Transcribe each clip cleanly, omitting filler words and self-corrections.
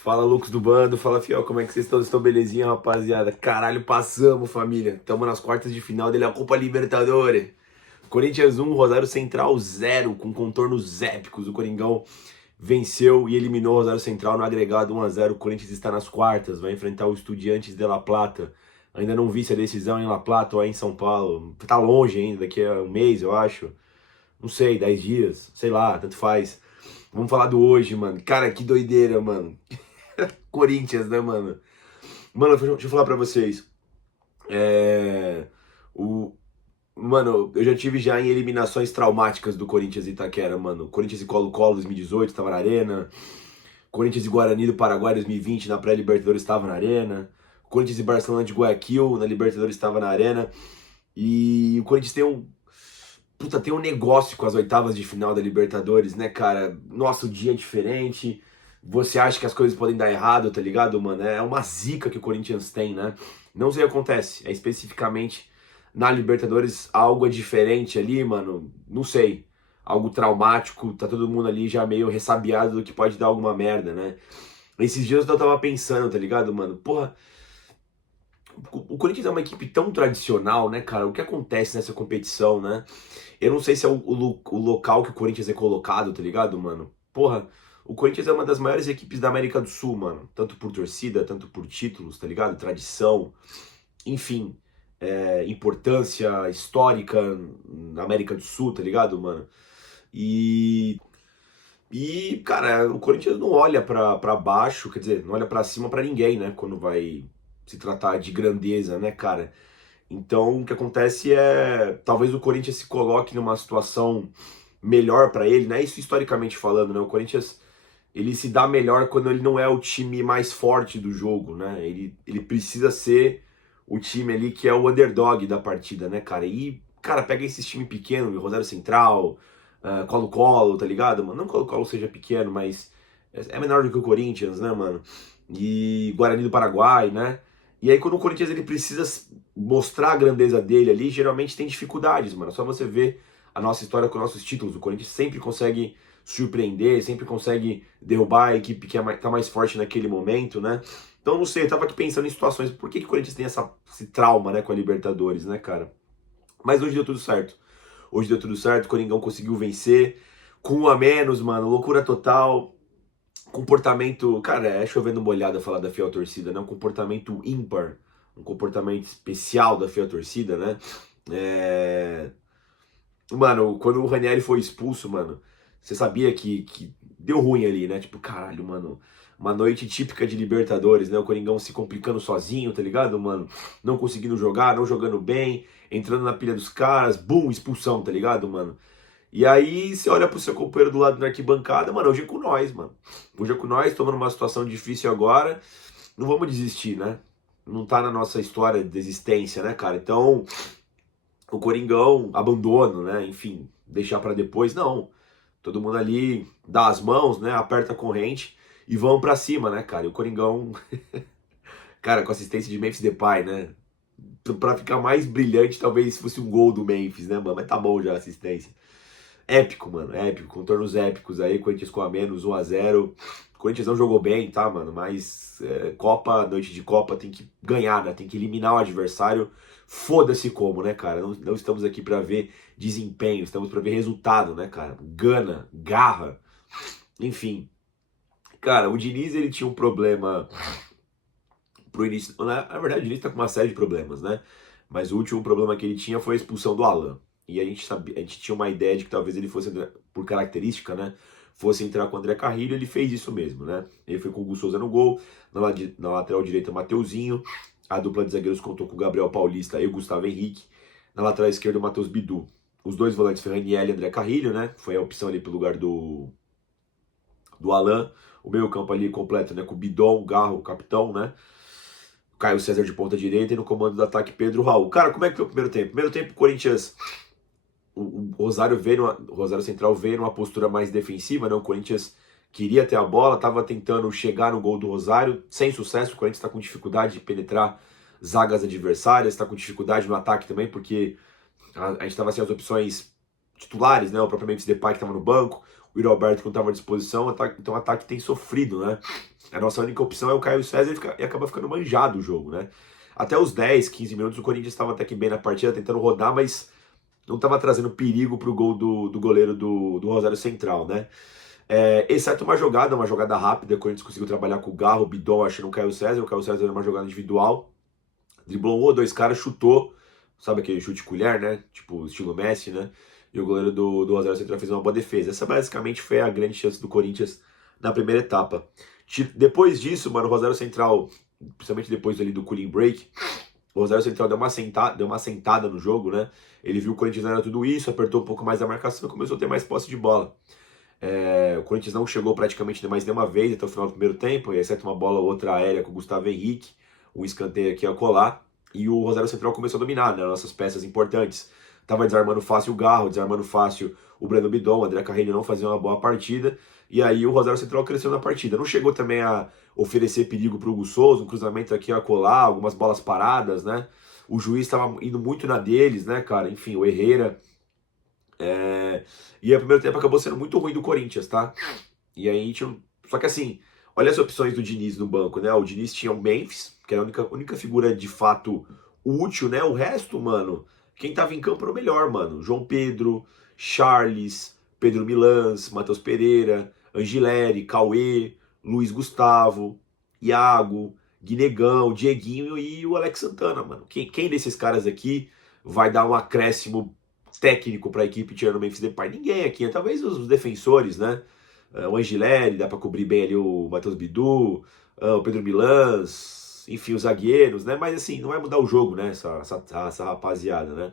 Fala, loucos do bando, fala, fiel, como é que vocês estão? Estão belezinha, rapaziada? Caralho, passamos, família. Tamo nas quartas de final da Copa Libertadores. Corinthians 1, Rosário Central 0, com contornos épicos. O Coringão venceu e eliminou o Rosário Central no agregado 1-0. O Corinthians está nas quartas, vai enfrentar o Estudiantes de La Plata. Ainda não vi se a decisão em La Plata ou é em São Paulo. Tá longe ainda, daqui a um mês, eu acho. Não sei, 10 dias, sei lá, tanto faz. Vamos falar do hoje, mano. Cara, que doideira, mano. Corinthians, né, mano? Mano, deixa eu falar pra vocês. É... O... Mano, eu já tive já em eliminações traumáticas do Corinthians e Itaquera, mano. Corinthians e Colo-Colo 2018, tava na arena. Corinthians e Guarani do Paraguai 2020, na pré-Libertadores, estava na arena. Corinthians e Barcelona de Guayaquil, na Libertadores, estava na arena. E o Corinthians tem um... Puta, tem um negócio com as oitavas de final da Libertadores, né, cara? Nosso dia é diferente. Você acha que as coisas podem dar errado, tá ligado, mano? É uma zica que o Corinthians tem, né? Não sei o que acontece. É especificamente na Libertadores algo é diferente ali, mano. Não sei. Algo traumático. Tá todo mundo ali já meio ressabiado do que pode dar alguma merda, né? Esses dias eu tava pensando, tá ligado, mano? Porra, o Corinthians é uma equipe tão tradicional, né, cara? O que acontece nessa competição, né? Eu não sei se é o local que o Corinthians é colocado, tá ligado, mano? Porra, o Corinthians é uma das maiores equipes da América do Sul, mano. Tanto por torcida, tanto por títulos, tá ligado? Tradição, enfim, importância histórica na América do Sul, tá ligado, mano? E, cara, o Corinthians não olha pra baixo, quer dizer, não olha pra cima pra ninguém, né? Quando vai se tratar de grandeza, né, cara? Então, o que acontece é, talvez o Corinthians se coloque numa situação melhor pra ele, né? Isso historicamente falando, né? O Corinthians, ele se dá melhor quando ele não é o time mais forte do jogo, né? Ele precisa ser o time ali que é o underdog da partida, né, cara? E, cara, pega esses times pequenos, Rosário Central, Colo-Colo, tá ligado, mano? Não que o Colo-Colo seja pequeno, mas é menor do que o Corinthians, né, mano? E Guarani do Paraguai, né? E aí quando o Corinthians ele precisa mostrar a grandeza dele ali, geralmente tem dificuldades, mano. É só você ver a nossa história com nossos títulos. O Corinthians sempre consegue surpreender, sempre consegue derrubar a equipe que tá mais forte naquele momento, né? Então, não sei, eu tava aqui pensando em situações, por que que o Corinthians tem esse trauma, né, com a Libertadores, né, cara? Mas hoje deu tudo certo. Hoje deu tudo certo, o Coringão conseguiu vencer, com um a menos, mano, loucura total. Comportamento, cara, é chovendo molhado falar da fiel torcida, né? Um comportamento ímpar, um comportamento especial da fiel torcida, né? É... Mano, quando o Ranieri foi expulso, mano, você sabia que deu ruim ali, né? Tipo, caralho, mano, uma noite típica de Libertadores, né? O Coringão se complicando sozinho, tá ligado, mano? Não conseguindo jogar, não jogando bem, entrando na pilha dos caras, bum, expulsão, tá ligado, mano? E aí você olha pro seu companheiro do lado da arquibancada, mano, hoje é com nós, mano. Hoje é com nós, estamos numa situação difícil agora, não vamos desistir, né? Não tá na nossa história de existência, né, cara? Então, o Coringão, abandono, né? Enfim, deixar pra depois, não. Todo mundo ali dá as mãos, né? Aperta a corrente e vão pra cima, né, cara? E o Coringão, cara, com assistência de Memphis Depay, né? Pra ficar mais brilhante, talvez fosse um gol do Memphis, né, mano? Mas tá bom já a assistência. Épico, mano, épico, contornos épicos aí, Corinthians com a menos, 1-0. Corinthians não jogou bem, tá, mano? Mas Copa, noite de Copa, tem que ganhar, né? Tem que eliminar o adversário. Foda-se como, né, cara? Não estamos aqui pra ver desempenho, estamos pra ver resultado, né, cara? Gana, garra, enfim. Cara, o Diniz, ele tinha um problema pro início. Na verdade, o Diniz tá com uma série de problemas, né? Mas o último problema que ele tinha foi a expulsão do Alan. E a gente sabia, a gente tinha uma ideia de que talvez ele fosse, por característica, né? Fosse entrar com o André Carrilho, ele fez isso mesmo, né? Ele foi com o Hugo Souza no gol, na lateral direita, Mateuzinho, a dupla de zagueiros contou com o Gabriel Paulista e o Gustavo Henrique, na lateral esquerda, o Matheus Bidu. Os dois volantes, Ferraniel e André Carrilho, né? Foi a opção ali pelo lugar do Alan. O meio campo ali completo, né? Com o Bidon, o Garro, o capitão, né? Caio César de ponta direita e no comando do ataque Pedro Raul. Cara, como é que foi o primeiro tempo? Primeiro tempo, o Corinthians, o o Rosário Central veio numa postura mais defensiva, né? O Corinthians queria ter a bola, estava tentando chegar no gol do Rosário, sem sucesso. O Corinthians está com dificuldade de penetrar zagas adversárias, está com dificuldade no ataque também, porque a gente estava sem as opções titulares, né? O próprio Memphis Depay que estava no banco, o Yuri Alberto que não estava à disposição, então o ataque tem sofrido, né? A nossa única opção é o Caio César e acaba ficando manjado o jogo, né? Até os 10, 15 minutos o Corinthians estava até que bem na partida, tentando rodar, mas não estava trazendo perigo pro gol do goleiro do Rosário Central, né? Exceto uma jogada rápida, o Corinthians conseguiu trabalhar com o Garro, o Bidon achando o Caio César era uma jogada individual, driblou um ou dois caras, chutou, sabe aquele chute colher, né? Tipo, estilo Messi, né? E o goleiro do Rosário Central fez uma boa defesa. Essa basicamente foi a grande chance do Corinthians na primeira etapa. Depois disso, mano, o Rosário Central, principalmente depois ali do cooling break, o Rosário Central deu uma sentada no jogo, né? Ele viu o Corinthians não era tudo isso, apertou um pouco mais a marcação e começou a ter mais posse de bola. O Corinthians não chegou praticamente mais nenhuma vez até o final do primeiro tempo, exceto uma bola ou outra aérea com o Gustavo Henrique, um escanteio aqui a colar, e o Rosário Central começou a dominar, né, nossas peças importantes. Tava desarmando fácil o Garro, desarmando fácil o Breno Bidon, o André Carreiro não fazia uma boa partida, e aí o Rosário Central cresceu na partida. Não chegou também a oferecer perigo pro Hugo Souza, um cruzamento aqui a colar, algumas bolas paradas, né? O juiz estava indo muito na deles, né, cara? Enfim, o Herrera. E o primeiro tempo acabou sendo muito ruim do Corinthians, tá? E aí tinha. Só que assim, olha as opções do Diniz no banco, né? O Diniz tinha o Memphis, que era a única figura de fato útil, né? O resto, mano, quem tava em campo era o melhor, mano. João Pedro, Charles, Pedro Milans, Matheus Pereira, Angileri, Cauê, Luiz Gustavo, Iago, Guinegão, Dieguinho e o Alex Santana, mano. Quem desses caras aqui vai dar um acréscimo técnico para a equipe tirando o Memphis Depay? Ninguém aqui, talvez os defensores, né? O Angileri, dá para cobrir bem ali o Matheus Bidu, o Pedro Milans, enfim, os zagueiros, né? Mas assim, não vai mudar o jogo, né? Essa rapaziada, né?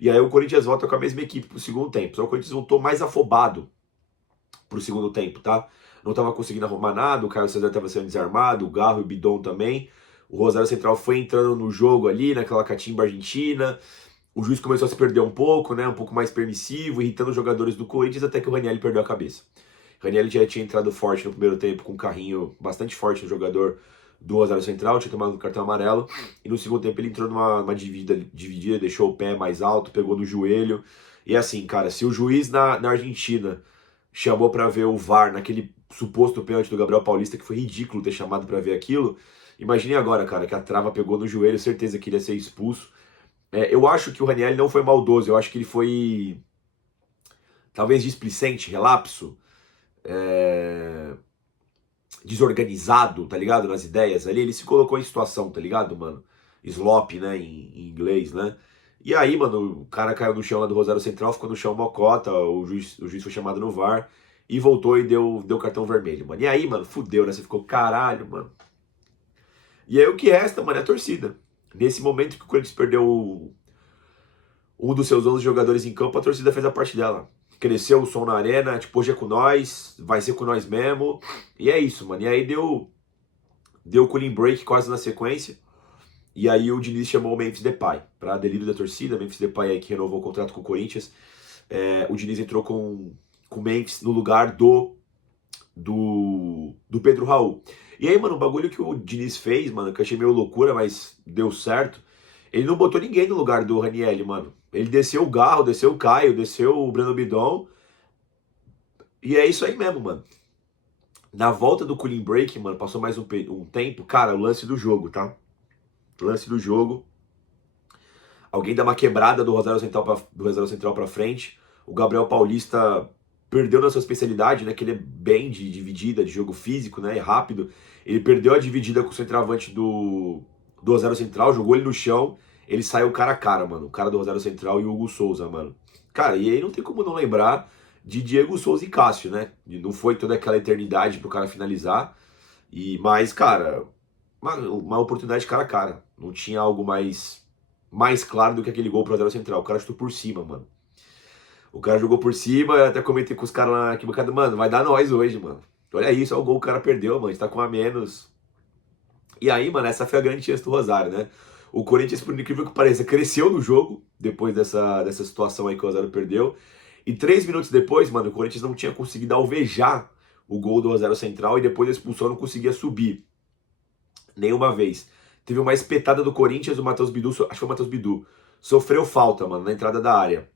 E aí o Corinthians volta com a mesma equipe pro segundo tempo. Só o Corinthians voltou mais afobado pro segundo tempo, tá? Não tava conseguindo arrumar nada, o Caio César tava sendo desarmado, o Garro e o Bidon também. O Rosário Central foi entrando no jogo ali, naquela catimba argentina. O juiz começou a se perder um pouco, né? Um pouco mais permissivo, irritando os jogadores do Corinthians, até que o Ranieri perdeu a cabeça. O Ranieri já tinha entrado forte no primeiro tempo, com um carrinho bastante forte no jogador do Rosário Central, tinha tomado um cartão amarelo, e no segundo tempo ele entrou numa dividida, deixou o pé mais alto, pegou no joelho, e assim, cara, se o juiz na Argentina chamou pra ver o VAR naquele suposto pênalti do Gabriel Paulista, que foi ridículo ter chamado pra ver aquilo, imagine agora, cara, que a trava pegou no joelho, certeza que ele ia ser expulso. Eu acho que o Ranieri não foi maldoso, eu acho que ele foi talvez displicente, relapso, desorganizado, tá ligado? Nas ideias ali, ele se colocou em situação, tá ligado, mano? Slop, né, em inglês, né? E aí, mano, o cara caiu no chão lá do Rosário Central, ficou no chão mocota, o juiz foi chamado no VAR e voltou e deu cartão vermelho, mano. E aí, mano, fudeu, né? Você ficou, caralho, mano. E aí o que resta, mano, é a torcida. Nesse momento que o Corinthians perdeu um dos seus 11 jogadores em campo, a torcida fez a parte dela. Cresceu o som na arena, tipo, hoje é com nós, vai ser com nós mesmo. E é isso, mano. E aí deu cooling break quase na sequência. E aí o Diniz chamou o Memphis Depay para delírio da torcida. Memphis Depay aí que renovou o contrato com o Corinthians. O Diniz entrou com o Memphis no lugar do Pedro Raul. E aí, mano, o bagulho que o Diniz fez, mano, que eu achei meio loucura, mas deu certo. Ele não botou ninguém no lugar do Ranieri, mano. Ele desceu o Garro, desceu o Caio, desceu o Breno Bidon. E é isso aí mesmo, mano. Na volta do cooling break, mano, passou mais um tempo. Cara, o lance do jogo, tá? O lance do jogo. Alguém dá uma quebrada do Rosário Central pra frente. O Gabriel Paulista perdeu na sua especialidade, né? Que ele é bem de dividida, de jogo físico, né? E rápido. Ele perdeu a dividida com o centroavante do Rosário Central, jogou ele no chão. Ele saiu cara a cara, mano. O cara do Rosário Central e o Hugo Souza, mano. Cara, e aí não tem como não lembrar de Diego Souza e Cássio, né? Não foi toda aquela eternidade pro cara finalizar. Mas, cara, uma oportunidade cara a cara. Não tinha algo mais claro do que aquele gol pro Rosário Central. O cara chutou por cima, mano. O cara jogou por cima, eu até comentei com os caras lá aqui, mano, vai dar nós hoje, mano. Olha isso, olha o gol que o cara perdeu, mano. A gente tá com a menos. E aí, mano, essa foi a grande chance do Rosário, né? O Corinthians, por incrível que pareça, cresceu no jogo, depois dessa situação aí que o Rosário perdeu. E 3 minutos depois, mano, o Corinthians não tinha conseguido alvejar o gol do Rosário Central e depois da expulsão não conseguia subir. Nenhuma vez. Teve uma espetada do Corinthians, o Matheus Bidu, acho que foi o Matheus Bidu, sofreu falta, mano, na entrada da área.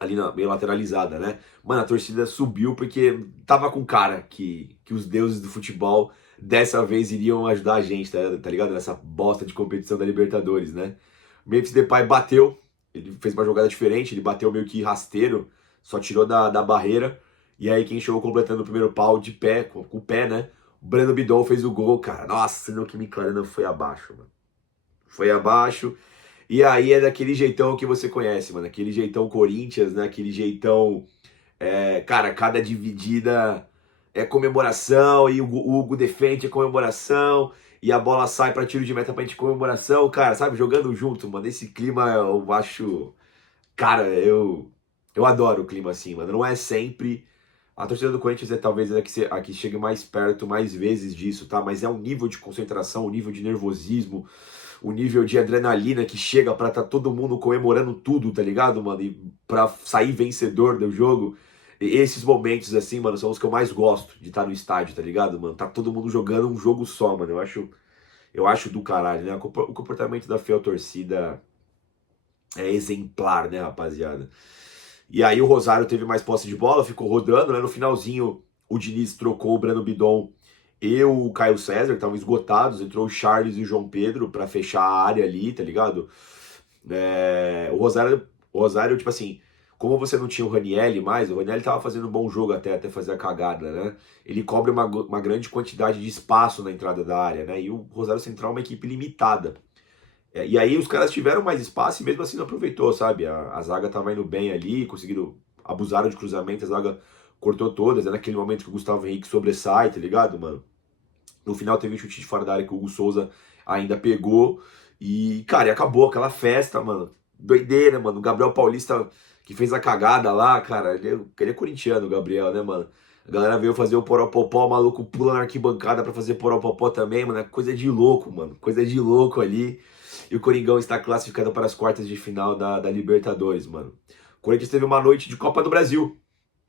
ali meio lateralizada, né? Mano, a torcida subiu porque tava com cara que os deuses do futebol dessa vez iriam ajudar a gente, tá ligado? Nessa bosta de competição da Libertadores, né? O Memphis Depay bateu, ele fez uma jogada diferente, ele bateu meio que rasteiro, só tirou da barreira, e aí quem chegou completando o primeiro pau de pé, com o pé, né? O Breno Bidon fez o gol, cara. Nossa, não, que me clarando foi abaixo, mano. Foi abaixo. E aí é daquele jeitão que você conhece, mano. Aquele jeitão Corinthians, né? Aquele jeitão. Cara, cada dividida é comemoração. E o Hugo defende a comemoração. E a bola sai pra tiro de meta pra gente comemoração. Cara, sabe? Jogando junto, mano. Esse clima eu acho. Cara, eu adoro o clima assim, mano. Não é sempre. A torcida do Corinthians é talvez a que chegue mais perto, mais vezes disso, tá? Mas é um nível de concentração, um nível de nervosismo, o nível de adrenalina que chega pra tá todo mundo comemorando tudo, tá ligado, mano? E pra sair vencedor do jogo. E esses momentos, assim, mano, são os que eu mais gosto de estar no estádio, tá ligado, mano? Tá todo mundo jogando um jogo só, mano. Eu acho do caralho, né? O comportamento da fiel torcida é exemplar, né, rapaziada? E aí o Rosário teve mais posse de bola, ficou rodando, né? No finalzinho, o Diniz trocou o Breno Bidon e o Caio César, que estavam esgotados. Entrou o Charles e o João Pedro pra fechar a área ali, tá ligado? O Rosário, tipo assim, como você não tinha o Ranielli mais, o Ranielli tava fazendo um bom jogo até fazer a cagada, né? Ele cobre uma grande quantidade de espaço na entrada da área, né? E o Rosário Central é uma equipe limitada. E aí os caras tiveram mais espaço e mesmo assim não aproveitou, sabe? A zaga tava indo bem ali, conseguiram, abusaram de cruzamento, a zaga cortou todas. É naquele momento que o Gustavo Henrique sobressai, tá ligado, mano? No final teve um chute de fora da área que o Hugo Souza ainda pegou. E, cara, e acabou aquela festa, mano. Doideira, mano. O Gabriel Paulista que fez a cagada lá, cara. Ele é corintiano, o Gabriel, né, mano? A galera veio fazer o poropopó, o maluco pula na arquibancada pra fazer poropopó também, mano. É coisa de louco, mano. Coisa de louco ali. E o Coringão está classificado para as quartas de final da Libertadores, mano. O Corinthians teve uma noite de Copa do Brasil,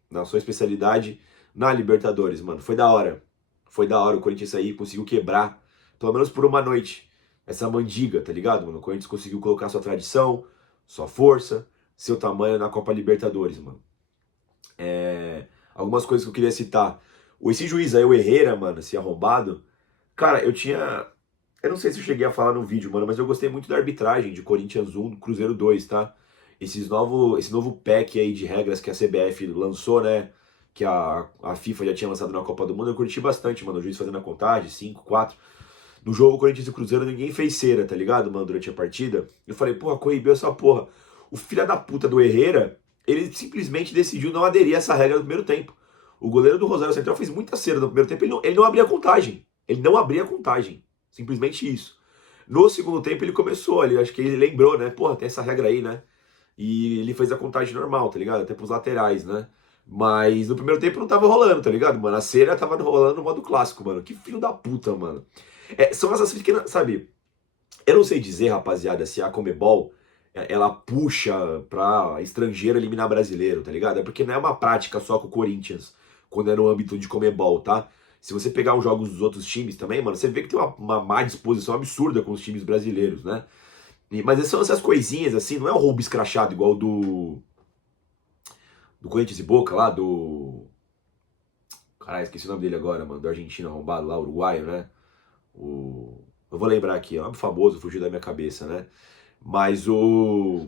na sua especialidade, na Libertadores, mano. Foi da hora. Foi da hora o Corinthians aí, conseguiu quebrar, pelo menos por uma noite, essa mandiga, tá ligado, mano? O Corinthians conseguiu colocar sua tradição, sua força, seu tamanho na Copa Libertadores, mano. Algumas coisas que eu queria citar. Esse juiz aí, o Herrera, mano, esse arrombado, cara, eu não sei se eu cheguei a falar no vídeo, mano, mas eu gostei muito da arbitragem de Corinthians 1, Cruzeiro 2, tá? Esse novo pack aí de regras que a CBF lançou, né? Que a FIFA já tinha lançado na Copa do Mundo, eu curti bastante, mano. O juiz fazendo a contagem, 5, 4. No jogo Corinthians e Cruzeiro ninguém fez cera, tá ligado, mano, durante a partida. Eu falei, porra, coibiu essa porra. O filho da puta do Herrera, ele simplesmente decidiu não aderir a essa regra no primeiro tempo. O goleiro do Rosário Central fez muita cera no primeiro tempo, ele não abria a contagem. Ele não abria a contagem. Simplesmente isso. No segundo tempo ele começou ali, acho que ele lembrou, né? Porra, tem essa regra aí, né? E ele fez a contagem normal, tá ligado? Até pros laterais, né? Mas no primeiro tempo não tava rolando, tá ligado, mano? A cera tava rolando no modo clássico, mano. Que filho da puta, mano. São essas pequenas, sabe? Eu não sei dizer, rapaziada, se a Comebol ela puxa pra estrangeiro eliminar brasileiro, tá ligado? É porque não é uma prática só com o Corinthians, quando é no âmbito de Comebol, tá? Se você pegar os jogos dos outros times também, mano, você vê que tem uma má disposição absurda com os times brasileiros, né? Mas são essas coisinhas, assim, não é um roubo escrachado igual do Corinthians e Boca lá, do. Caralho, esqueci o nome dele agora, mano, do argentino arrombado lá, uruguaio, né? Eu vou lembrar aqui, é um famoso, fugiu da minha cabeça, né? Mas o.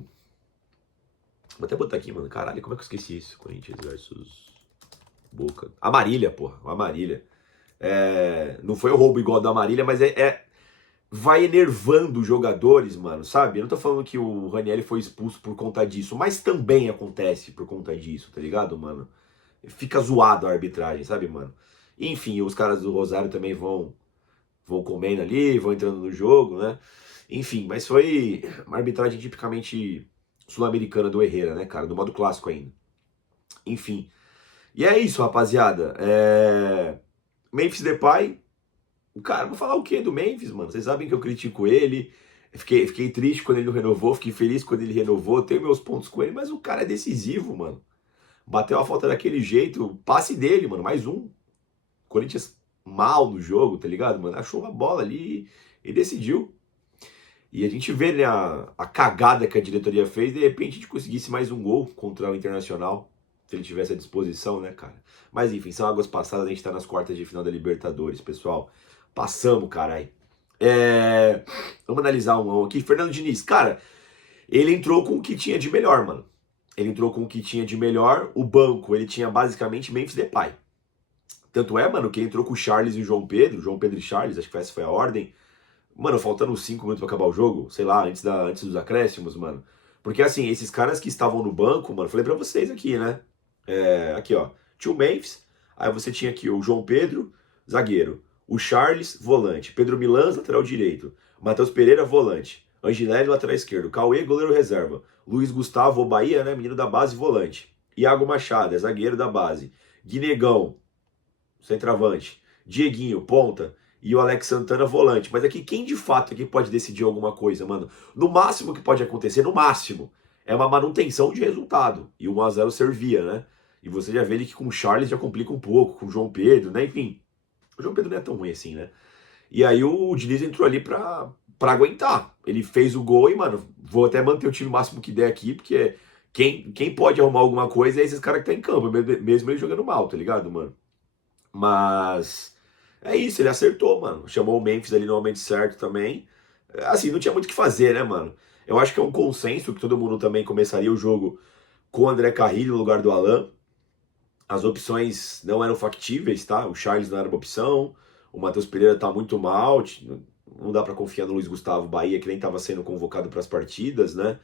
Vou até botar aqui, mano. Caralho, como é que eu esqueci isso? Corinthians versus Boca. Amarília, porra. Amarília. Não foi o roubo igual ao da Amarília, mas vai enervando os jogadores, mano, sabe? Eu não tô falando que o Ranieri foi expulso por conta disso, mas também acontece por conta disso, tá ligado, mano? Fica zoado a arbitragem, sabe, mano? Enfim, os caras do Rosário também vão comendo ali, vão entrando no jogo, né? Enfim, mas foi uma arbitragem tipicamente sul-americana do Herrera, né, cara? Do modo clássico ainda. Enfim. E é isso, rapaziada. Memphis Depay. Cara, vou falar o quê do Memphis, mano? Vocês sabem que eu critico ele. Fiquei triste quando ele não renovou, fiquei feliz quando ele renovou. Tenho meus pontos com ele, mas o cara é decisivo, mano. Bateu a falta daquele jeito. Passe dele, mano. Mais um. Corinthians mal no jogo, tá ligado, mano? Achou uma bola ali e decidiu. E a gente vê, né, a cagada que a diretoria fez, de repente a gente conseguisse mais um gol contra o Internacional, se ele tivesse à disposição, né, cara? Mas enfim, são águas passadas, a gente tá nas quartas de final da Libertadores, pessoal. Passamos, caralho. Vamos analisar um aqui. Fernando Diniz, cara, ele entrou com o que tinha de melhor, mano. Ele entrou com o que tinha de melhor. O banco, ele tinha basicamente Memphis Depay. Tanto é, mano, que ele entrou com o Charles e o João Pedro e Charles, acho que essa foi a ordem. Mano, faltando 5 minutos pra acabar o jogo, sei lá, antes dos acréscimos, mano. Porque assim, esses caras que estavam no banco, mano, falei pra vocês aqui, né? Aqui, ó. Tinha o Memphis, aí você tinha aqui o João Pedro, zagueiro. O Charles, volante. Pedro Milans, lateral direito. Matheus Pereira, volante. Angelelli, lateral esquerdo. Cauê, goleiro reserva. Luiz Gustavo, Bahia, né? Menino da base, volante. Iago Machado, zagueiro da base. Guinegão, centroavante. Dieguinho, ponta. E o Alex Santana, volante. Mas aqui, quem de fato aqui pode decidir alguma coisa, mano? No máximo que pode acontecer, no máximo, é uma manutenção de resultado. E o 1x0 servia, né? E você já vê ele que com o Charles já complica um pouco, com o João Pedro, né? Enfim, o João Pedro não é tão ruim assim, né? E aí o Diniz entrou ali pra aguentar. Ele fez o gol e, mano, vou até manter o time o máximo que der aqui, porque quem pode arrumar alguma coisa é esses caras que tá em campo, mesmo ele jogando mal, tá ligado, mano? Mas é isso, ele acertou, mano. Chamou o Memphis ali no momento certo também. Assim, não tinha muito o que fazer, né, mano? Eu acho que é um consenso que todo mundo também começaria o jogo com o André Carrillo no lugar do Alan. As opções não eram factíveis, tá? O Charles não era uma opção, o Matheus Pereira tá muito mal, não dá pra confiar no Luiz Gustavo Bahia, que nem tava sendo convocado para as partidas, né?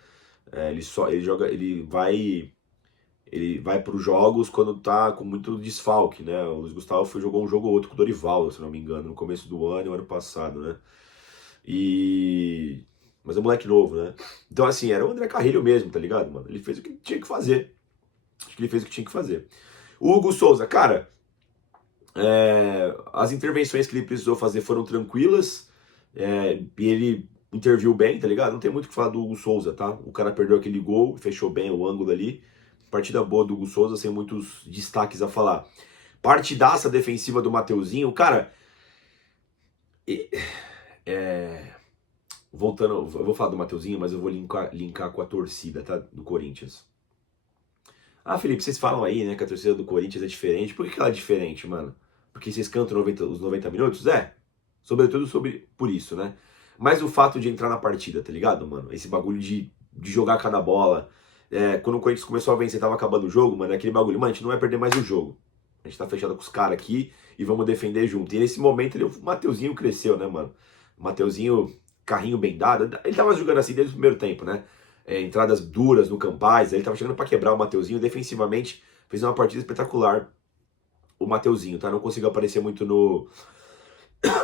Ele vai para os jogos quando tá com muito desfalque, né? O Luiz Gustavo jogou um jogo ou outro com o Dorival, se não me engano, no começo do ano e o ano passado, né? Mas é um moleque novo, né? Então, assim, era o André Carrilho mesmo, tá ligado, mano? Ele fez o que tinha que fazer. Acho que ele fez o que tinha que fazer. O Hugo Souza, cara, as intervenções que ele precisou fazer foram tranquilas, e ele interviu bem, tá ligado? Não tem muito o que falar do Hugo Souza, tá? O cara perdeu aquele gol, fechou bem o ângulo ali. Partida boa do Hugo Souza, sem muitos destaques a falar. Partidaça defensiva do Mateuzinho, cara. Voltando, eu vou falar do Mateuzinho, mas eu vou linkar com a torcida, tá? Do Corinthians. Ah, Felipe, vocês falam aí, né, que a torcida do Corinthians é diferente. Por que ela é diferente, mano? Porque vocês cantam os 90 minutos? Sobretudo por isso, né? Mas o fato de entrar na partida, tá ligado, mano? Esse bagulho de jogar cada bola. Quando o Corinthians começou a vencer, tava acabando o jogo, mano, aquele bagulho. Mano, a gente não vai perder mais o jogo. A gente tá fechado com os caras aqui e vamos defender junto. E nesse momento o Mateuzinho cresceu, né, mano? O Mateuzinho, carrinho bem dado. Ele tava jogando assim desde o primeiro tempo, né? Entradas duras no Campaz, ele tava chegando para quebrar o Mateuzinho, defensivamente fez uma partida espetacular o Mateuzinho, tá? Não conseguiu aparecer muito no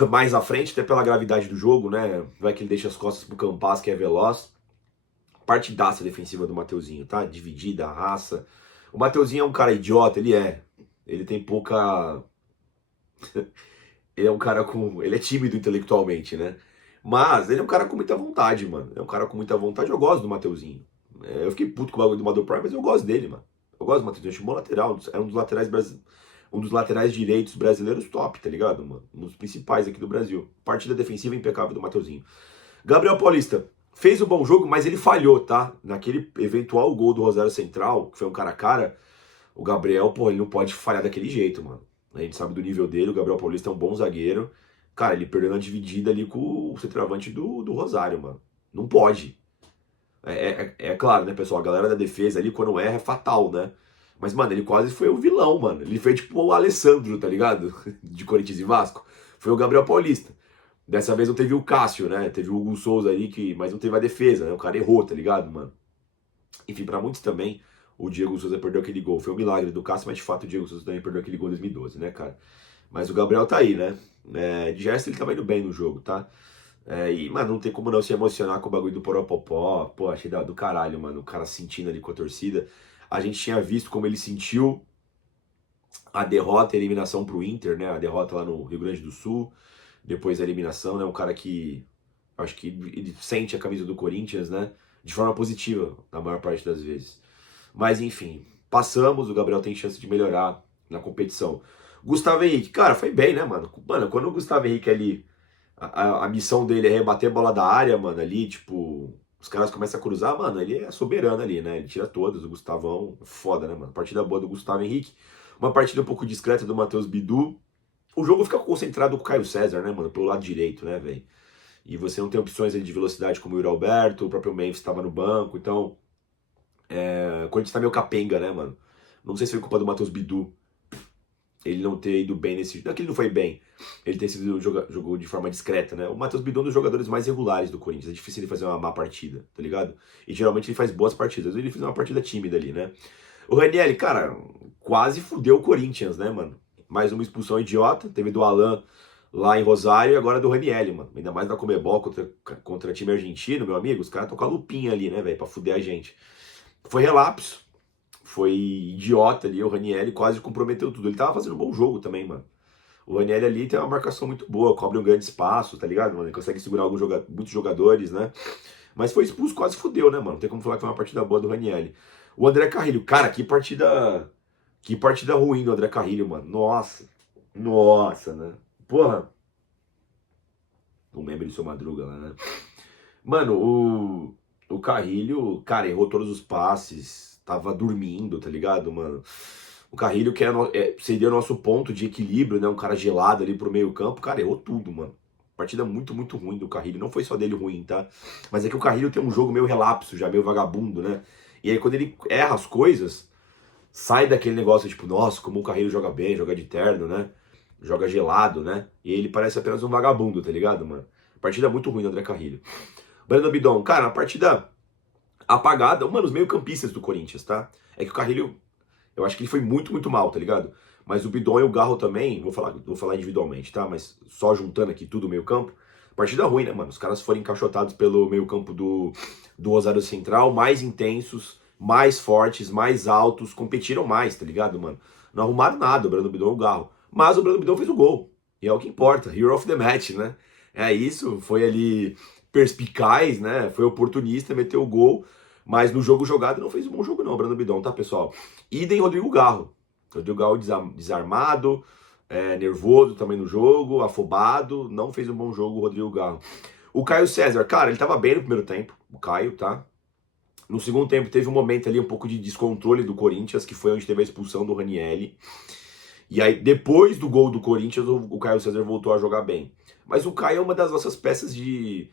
mais à frente, até pela gravidade do jogo, né? Vai que ele deixa as costas pro Campaz, que é veloz. Partidaça defensiva do Mateuzinho, tá? Dividida, raça. O Mateuzinho é um cara idiota, ele tem pouca ele é um cara ele é tímido intelectualmente, né? Mas ele é um cara com muita vontade, mano. É um cara com muita vontade. Eu gosto do Mateuzinho. Eu fiquei puto com o bagulho do Mador Prime, mas eu gosto dele, mano. Eu gosto do Mateuzinho. Acho um bom lateral. É um dos laterais direitos brasileiros top, tá ligado, mano? Um dos principais aqui do Brasil. Partida defensiva impecável do Mateuzinho. Gabriel Paulista fez um bom jogo, mas ele falhou, tá? Naquele eventual gol do Rosário Central, que foi um cara a cara, o Gabriel, pô, ele não pode falhar daquele jeito, mano. A gente sabe do nível dele, o Gabriel Paulista é um bom zagueiro. Cara, ele perdeu na dividida ali com o centroavante do Rosário, mano. Não pode. É claro, né, pessoal? A galera da defesa ali, quando erra, é fatal, né? Mas, mano, ele quase foi o vilão, mano. Ele foi tipo o Alessandro, tá ligado? De Corinthians e Vasco. Foi o Gabriel Paulista. Dessa vez não teve o Cássio, né? Teve o Hugo Souza ali, mas não teve a defesa, né? O cara errou, tá ligado, mano? Enfim, pra muitos também, o Diego Souza perdeu aquele gol. Foi um milagre do Cássio, mas de fato o Diego Souza também perdeu aquele gol em 2012, né, cara? Mas o Gabriel tá aí, né? De gesto ele tava indo bem no jogo, tá? Mano, não tem como não se emocionar com o bagulho do Poropopó. Pô, achei do caralho, mano. O cara sentindo ali com a torcida. A gente tinha visto como ele sentiu a derrota e a eliminação pro Inter, né? A derrota lá no Rio Grande do Sul. Depois a eliminação, né? Um cara que acho que ele sente a camisa do Corinthians, né? De forma positiva, na maior parte das vezes. Mas enfim, passamos. O Gabriel tem chance de melhorar na competição. Gustavo Henrique, cara, foi bem, né, mano? Mano, quando o Gustavo Henrique ali A missão dele é rebater a bola da área, mano, ali, tipo, os caras começam a cruzar, mano, ele é soberano ali, né? Ele tira todas, o Gustavão, foda, né, mano? Partida boa do Gustavo Henrique, uma partida um pouco discreta do Matheus Bidu. O jogo fica concentrado com o Caio César, né, mano, pelo lado direito, né, velho? E você não tem opções ali de velocidade como o Yuri Alberto, o próprio Memphis estava no banco, então, o Corinthians tá meio capenga, né, mano? Não sei se foi culpa do Matheus Bidu, ele não ter ido bem nesse. Não é que ele não foi bem, ele ter sido jogou de forma discreta, né? O Matheus Bidon é um dos jogadores mais regulares do Corinthians. É difícil ele fazer uma má partida, tá ligado? E geralmente ele faz boas partidas. Ele fez uma partida tímida ali, né? O Ranieri, cara, quase fudeu o Corinthians, né, mano? Mais uma expulsão idiota. Teve do Alan lá em Rosário e agora do Ranieri, mano. Ainda mais na Comebol contra time argentino, meu amigo. Os caras estão com a lupinha ali, né, velho? Pra fuder a gente. Foi relapso. Foi idiota ali, o Ranieri quase comprometeu tudo. Ele tava fazendo um bom jogo também, mano. O Ranieri ali tem uma marcação muito boa, cobre um grande espaço, tá ligado, mano? Ele consegue segurar muitos jogadores, né? Mas foi expulso, quase fudeu, né, mano? Não tem como falar que foi uma partida boa do Ranieri. O André Carrilho, cara, que partida. Que partida ruim do André Carrilho, mano. Nossa. Nossa, né? Porra. Não lembro de seu Madruga lá, né? Mano, o Carrilho, cara, errou todos os passes, tava dormindo, tá ligado, mano? O Carrilho, que seria o nosso ponto de equilíbrio, né? Um cara gelado ali pro meio campo, cara, errou tudo, mano. Partida muito, muito ruim do Carrilho. Não foi só dele ruim, tá? Mas é que o Carrilho tem um jogo meio relapso, já meio vagabundo, né? E aí quando ele erra as coisas, sai daquele negócio tipo, nossa, como o Carrilho joga bem, joga de terno, né? Joga gelado, né? E ele parece apenas um vagabundo, tá ligado, mano? Partida muito ruim do André Carrilho. Brandon Bidon, cara, uma partida apagada. Mano, os meio-campistas do Corinthians, tá? É que o Carrilho, eu acho que ele foi muito, muito mal, tá ligado? Mas o Bidon e o Garro também, vou falar individualmente, tá? Mas só juntando aqui tudo o meio-campo. Partida ruim, né, mano? Os caras foram encaixotados pelo meio-campo do Rosário Central, mais intensos, mais fortes, mais altos, competiram mais, tá ligado, mano? Não arrumaram nada, o Brandon Bidon e o Garro. Mas o Brandon Bidon fez o gol. E é o que importa. Hero of the match, né? É isso, foi ali perspicaz, né? Foi oportunista, meteu o gol, mas no jogo jogado não fez um bom jogo não, Brando Bidon, tá, pessoal? Idem Rodrigo Garro. Rodrigo Garro desarmado, nervoso também no jogo, afobado, não fez um bom jogo o Rodrigo Garro. O Caio César, cara, ele tava bem no primeiro tempo, o Caio, tá? No segundo tempo teve um momento ali um pouco de descontrole do Corinthians, que foi onde teve a expulsão do Ranieri. E aí, depois do gol do Corinthians, o Caio César voltou a jogar bem. Mas o Caio é uma das nossas peças de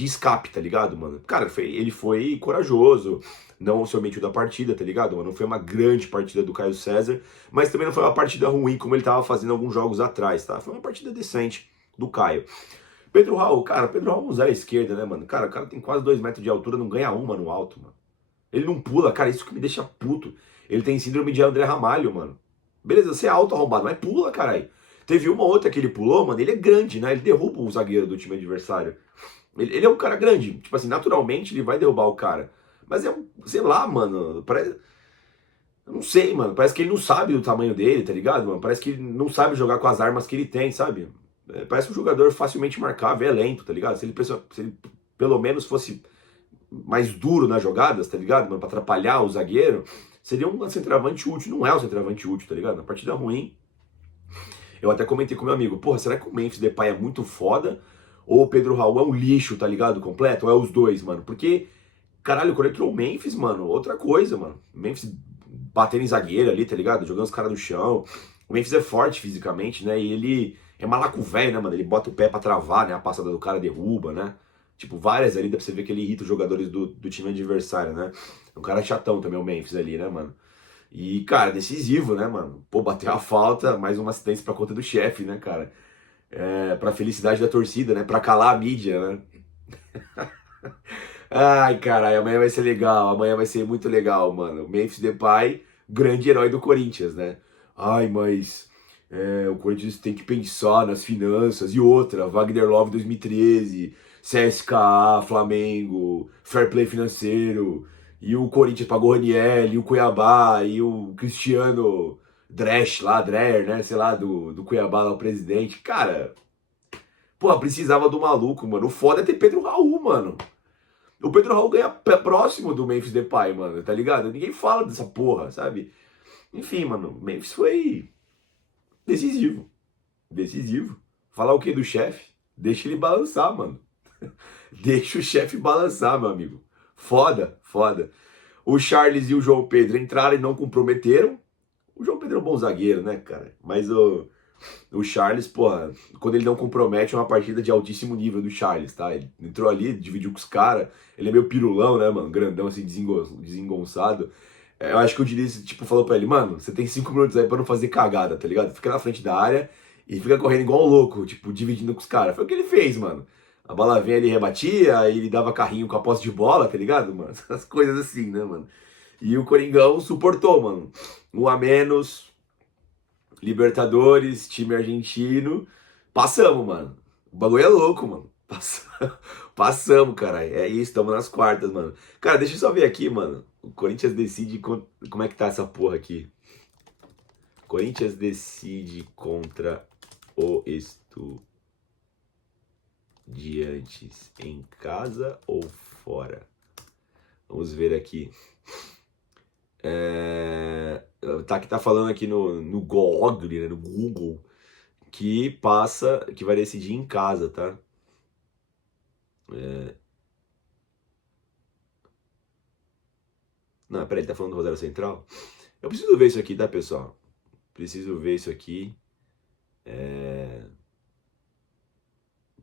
escape, tá ligado, mano? Cara, ele foi corajoso, não somente o da partida, tá ligado, mano? Não foi uma grande partida do Caio César, mas também não foi uma partida ruim como ele tava fazendo alguns jogos atrás, tá? Foi uma partida decente do Caio. Pedro Raul, cara, Pedro Raul é um zero à esquerda, né, mano? Cara, o cara tem quase 2 metros de altura, não ganha uma no alto, mano. Ele não pula, cara, isso que me deixa puto. Ele tem síndrome de André Ramalho, mano. Beleza, você é alto arrombado, mas pula, caralho. Teve uma outra que ele pulou, mano, ele é grande, né? Ele derruba o zagueiro do time adversário. Ele é um cara grande, tipo assim, naturalmente ele vai derrubar o cara. Mas é um, sei lá, mano, parece... Eu não sei, mano, parece que ele não sabe o tamanho dele, tá ligado, mano? Parece que ele não sabe jogar com as armas que ele tem, sabe? Parece um jogador facilmente marcável, é lento, tá ligado? Se ele pelo menos fosse mais duro nas jogadas, tá ligado, mano? Pra atrapalhar o zagueiro, seria um centroavante útil. Não é um centroavante útil, tá ligado? Uma partida ruim. Eu até comentei com meu amigo, porra, será que o Memphis Depay é muito foda? Ou o Pedro Raul é um lixo, tá ligado? Completo? Ou é os dois, mano? Porque, caralho, quando entrou o Memphis, mano, outra coisa, mano. O Memphis batendo em zagueiro ali, tá ligado? Jogando os caras no chão. O Memphis é forte fisicamente, né? E ele é malaco velho, né, mano? Ele bota o pé pra travar, né? A passada do cara derruba, né? Tipo, várias ali, dá pra você ver que ele irrita os jogadores do time adversário, né? É um cara chatão também, o Memphis ali, né, mano? E, cara, decisivo, né, mano? Pô, bateu a falta, mais uma assistência pra conta do chefe, né, cara? Pra felicidade da torcida, né? Pra calar a mídia, né? Ai, caralho, amanhã vai ser legal, amanhã vai ser muito legal, mano. Memphis Depay, grande herói do Corinthians, né? Ai, mas o Corinthians tem que pensar nas finanças. E outra, Wagner Love 2013, CSKA, Flamengo, Fair Play financeiro. E o Corinthians pagou o Raniel, e o Cuiabá, e o Cristiano Dresch lá, Dreher, né? Sei lá, do Cuiabá lá, o presidente. Cara, pô, precisava do maluco, mano. O foda é ter Pedro Raul, mano. O Pedro Raul ganha próximo do Memphis Depay, mano, tá ligado? Ninguém fala dessa porra, sabe? Enfim, mano, o Memphis foi decisivo. Decisivo. Falar o que do chefe? Deixa ele balançar, mano. Deixa o chefe balançar, meu amigo. Foda, foda. O Charles e o João Pedro entraram e não comprometeram. O João Pedro é um bom zagueiro, né, cara? Mas o Charles, porra, quando ele não compromete, é uma partida de altíssimo nível do Charles, tá? Ele entrou ali, dividiu com os caras. Ele é meio pirulão, né, mano? Grandão, assim, desengonçado. Eu acho que o Diniz, tipo, falou pra ele, mano, você tem 5 minutos aí pra não fazer cagada, tá ligado? Fica na frente da área e fica correndo igual um louco, tipo, dividindo com os caras. Foi o que ele fez, mano. A bola vinha, ele rebatia, aí ele dava carrinho com a posse de bola, tá ligado, mano? As coisas assim, né, mano? E o Coringão suportou, mano. Um a menos, Libertadores, time argentino. Passamos, mano. O bagulho é louco, mano. Passamos, cara. É isso, estamos nas quartas, mano. Cara, deixa eu só ver aqui, mano. O Corinthians decide. Como é que tá essa porra aqui? Corinthians decide contra o Estudiantes em casa ou fora? Vamos ver aqui. Que tá falando aqui no Google, né, no Google, que vai decidir em casa, tá? Não, peraí, ele tá falando do Rosário Central? Eu preciso ver isso aqui, tá, pessoal? Preciso ver isso aqui.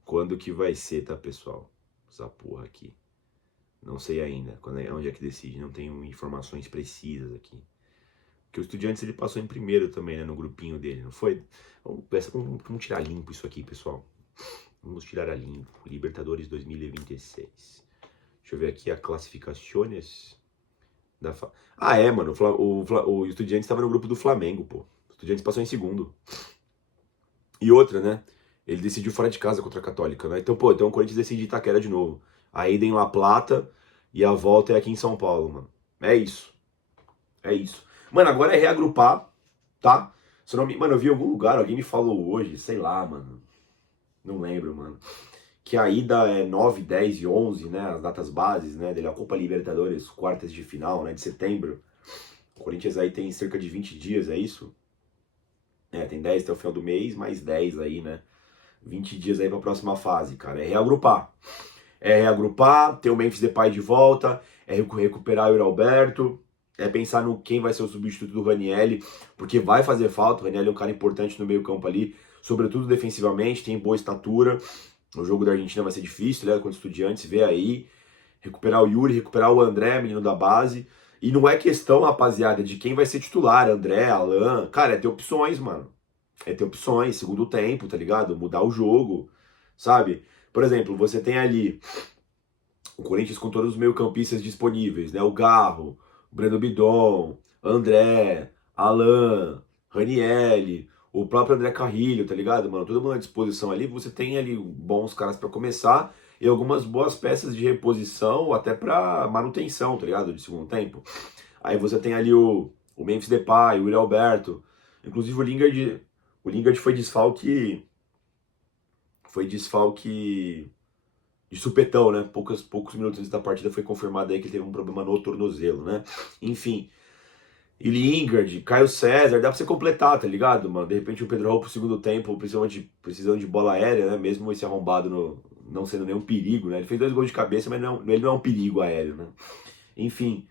Quando que vai ser, tá, pessoal? Essa porra aqui. Não sei ainda onde é que decide. Não tenho informações precisas aqui. Porque o Estudiantes ele passou em primeiro também, né? No grupinho dele, não foi? Vamos tirar limpo isso aqui, pessoal. Vamos tirar a limpo. Libertadores 2026. Deixa eu ver aqui a classificações. Mano. O Estudiantes estava no grupo do Flamengo, pô. O Estudiantes passou em segundo. E outra, né? Ele decidiu fora de casa contra a Católica, né? Então, o Corinthians decide Itaquera de novo. A ida em La Plata e a volta é aqui em São Paulo, mano. É isso. É isso. Mano, agora é reagrupar, tá? Mano, eu vi em algum lugar, alguém me falou hoje, sei lá, mano. Não lembro, mano. Que a ida é 9, 10 e 11, né? As datas bases, né? Da Copa Libertadores, quartas de final, né? De setembro. O Corinthians aí tem cerca de 20 dias, é isso? Tem 10 até o final do mês, mais 10 aí, né? 20 dias aí pra próxima fase, cara. É reagrupar. Ter o Memphis Depay de volta, é recuperar o Yuri Alberto, é pensar no quem vai ser o substituto do Ranieri, porque vai fazer falta. O Ranieri é um cara importante no meio campo ali, sobretudo defensivamente, tem boa estatura. O jogo da Argentina vai ser difícil, né? Contra o Estudiantes, vê aí. Recuperar o Yuri, recuperar o André, menino da base. E não é questão, rapaziada, de quem vai ser titular, André, Alan. Cara, é ter opções, mano. É ter opções, segundo tempo, tá ligado? Mudar o jogo, sabe? Por exemplo, você tem ali o Corinthians com todos os meio-campistas disponíveis, né? O Garro, o Breno Bidon, André, Alan, Ranielli, o próprio André Carrilho, tá ligado, mano? Todo mundo à disposição ali. Você tem ali bons caras para começar e algumas boas peças de reposição, até para manutenção, tá ligado? De segundo tempo. Aí você tem ali o Memphis Depay, o Yuri Alberto. Inclusive o Lingard foi desfalque de supetão, né? Poucos minutos antes da partida foi confirmado aí que ele teve um problema no tornozelo, né? Enfim. E Lingard, Caio César, dá pra você completar, tá ligado, mano? De repente o Pedro Raul pro segundo tempo, precisando de bola aérea, né? Mesmo esse arrombado não sendo nenhum perigo, né? Ele fez 2 gols de cabeça, mas ele não é um perigo aéreo, né? Enfim,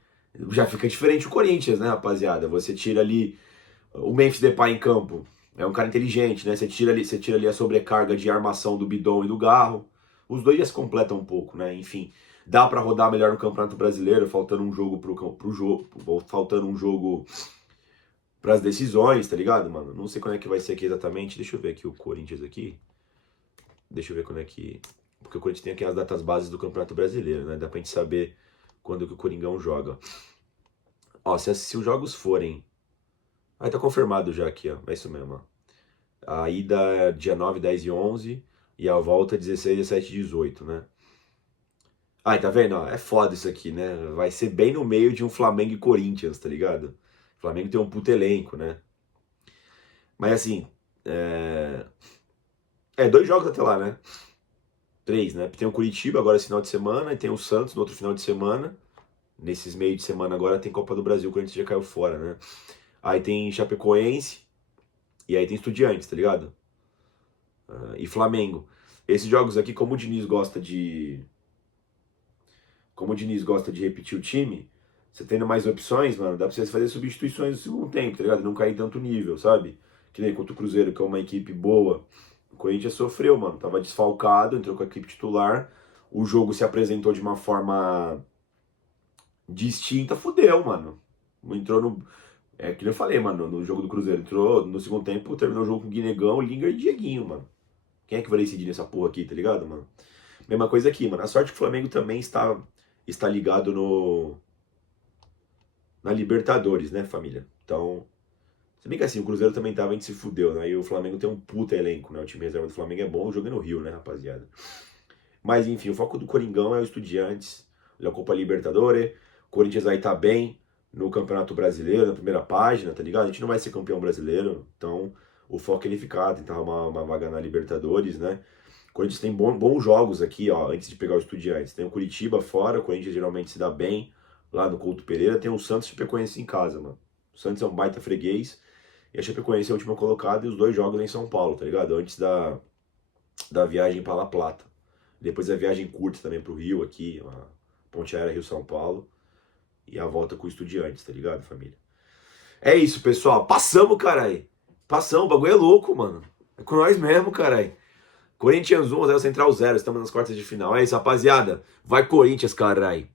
já fica diferente o Corinthians, né, rapaziada? Você tira ali o Memphis Depay em campo. É um cara inteligente, né? Você tira ali a sobrecarga de armação do Bidon e do Garro. Os dois já se completam um pouco, né? Enfim, dá para rodar melhor no Campeonato Brasileiro, faltando um jogo pro jogo, faltando um jogo pras decisões, tá ligado, mano? Não sei quando é que vai ser aqui exatamente. Deixa eu ver aqui o Corinthians aqui. Deixa eu ver quando é que... Porque o Corinthians tem aqui as datas bases do Campeonato Brasileiro, né? Dá pra gente saber quando que o Coringão joga. Ó, se os jogos forem... Aí tá confirmado já aqui, ó. É isso mesmo, ó. A ida é dia 9, 10 e 11 e a volta 16, 17 e 18, né? Aí, tá vendo? Ó, é foda isso aqui, né? Vai ser bem no meio de um Flamengo e Corinthians, tá ligado? O Flamengo tem um puto elenco, né? Mas assim, 2 jogos até lá, né? 3, né? Tem o Curitiba agora esse final de semana e tem o Santos no outro final de semana. Nesses meios de semana agora tem Copa do Brasil, o Corinthians já caiu fora, né? Aí tem Chapecoense e aí tem Estudiantes, tá ligado? e Flamengo. Esses jogos aqui, como o Diniz gosta de repetir o time, você tendo mais opções, mano, dá pra você fazer substituições no segundo tempo, tá ligado? Não cair tanto nível, sabe? Que nem contra o Cruzeiro, que é uma equipe boa. O Corinthians sofreu, mano. Tava desfalcado, entrou com a equipe titular. O jogo se apresentou de uma forma distinta, fudeu, mano. Entrou no. É que nem eu falei, mano, no jogo do Cruzeiro. Entrou no segundo tempo, terminou o jogo com o Guinegão, Linger e Dieguinho, mano. Quem é que vai decidir nessa porra aqui, tá ligado, mano? Mesma coisa aqui, mano. A sorte que o Flamengo também está ligado na Libertadores, né, família? Então, se bem que assim, o Cruzeiro também tava, a gente se fudeu, né? E o Flamengo tem um puta elenco, né? O time reserva do Flamengo é bom, jogando no Rio, né, rapaziada? Mas enfim, o foco do Coringão é o Estudiantes, a Copa Libertadores. O Corinthians aí tá bem no Campeonato Brasileiro, na primeira página, tá ligado? A gente não vai ser campeão brasileiro, então o foco é ele ficar, tentar uma vaga na Libertadores, né? O Corinthians tem bons jogos aqui, ó, antes de pegar o Estudiantes. Tem o Curitiba fora, o Corinthians geralmente se dá bem lá no Couto Pereira. Tem o Santos e o Chapecoense em casa, mano. O Santos é um baita freguês e a Chapecoense é a última colocada e os dois jogos em São Paulo, tá ligado? Antes da viagem para La Plata. Depois a viagem curta também pro Rio aqui, a Ponte Aérea Rio-São Paulo. E a volta com o Estudiantes, tá ligado, família? É isso, pessoal. Passamos, carai. Passamos, o bagulho é louco, mano. É com nós mesmo, carai. Corinthians 1, 0 Central 0. Estamos nas quartas de final. É isso, rapaziada. Vai Corinthians, carai.